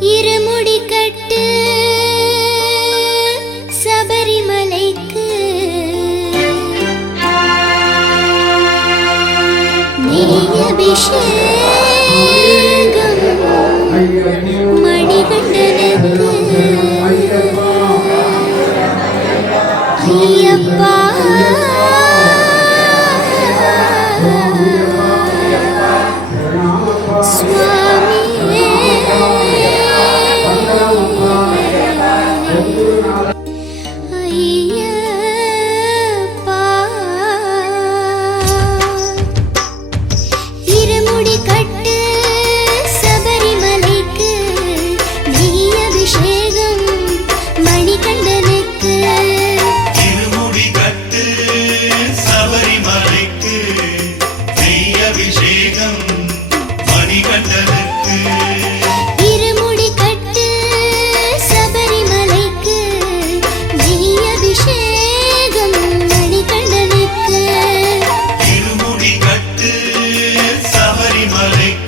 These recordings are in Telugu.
இருமுடிக்கட்டு சபரிமலைக்கு. நீ அபிஷேக சபரிமலைக்கு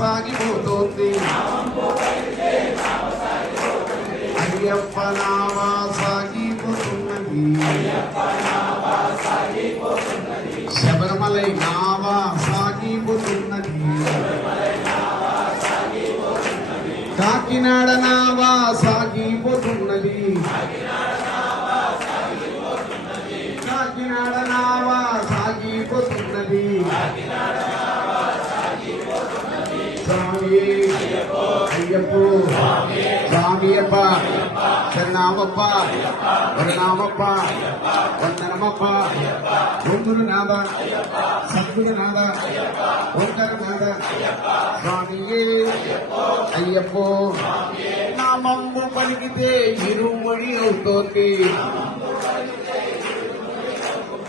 సాగిపోతుంది. అయ్యప్ప నామా సాగిపోతున్నది. శబరిమలై నామ సాగిపోతున్నది. కాకినాడ నావా సాగిపోతున్నది. சாமியே ஐயப்போ. சாமியப்பா சரணாமப்பா வருணாமப்பா வந்தனமப்பா. ஒங்குருநாதா சத்குருநாதா. ஒங்கரநாதா சாமியே ஐயப்போ. நாம் அம்பு பலிக்குதே இருமொழிகள் தோத்தே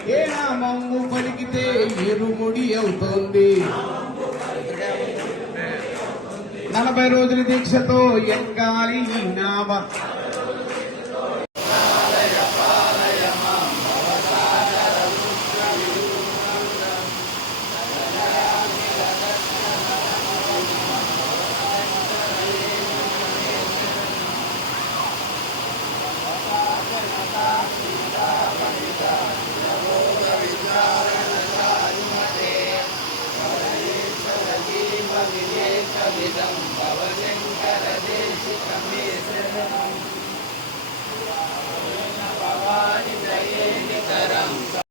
ஏ நாம் அம்பு பலிக்குதே இருமொழிகள் தோந்தே నలభై రోజుల దీక్షతో ఎక్కాలి ఈ నావ శ్రీ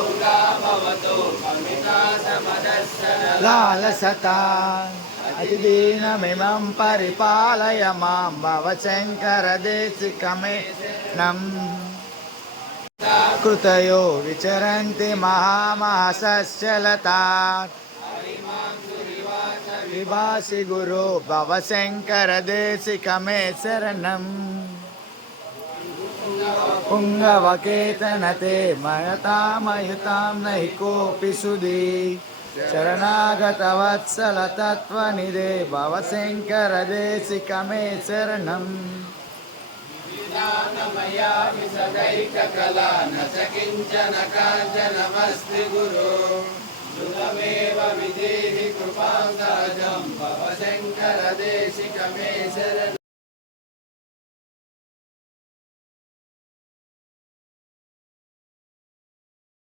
गौरा भवतु ममिता समदर्शन लालसता अतिदीनमिमं परिपालय मां भवशङ्करदेशिकमे नम् कृतयो विचरन्ति महामहसस्यलता विभासि गुरो भवशङ्करदेशिकमे शरणम् पुङ्गवकेतनते मयतामयुतां नहि कोऽपि सुधी शरणागतवत्सलतत्त्वनिधे भवशङ्करदेशिकमे शरणम् मयामि सदैककला न च किञ्चन काञ्चनमस्ति गुरु सुखमेव विदेहि कृपां राजं भवशङ्करदेशिकमे शरणम्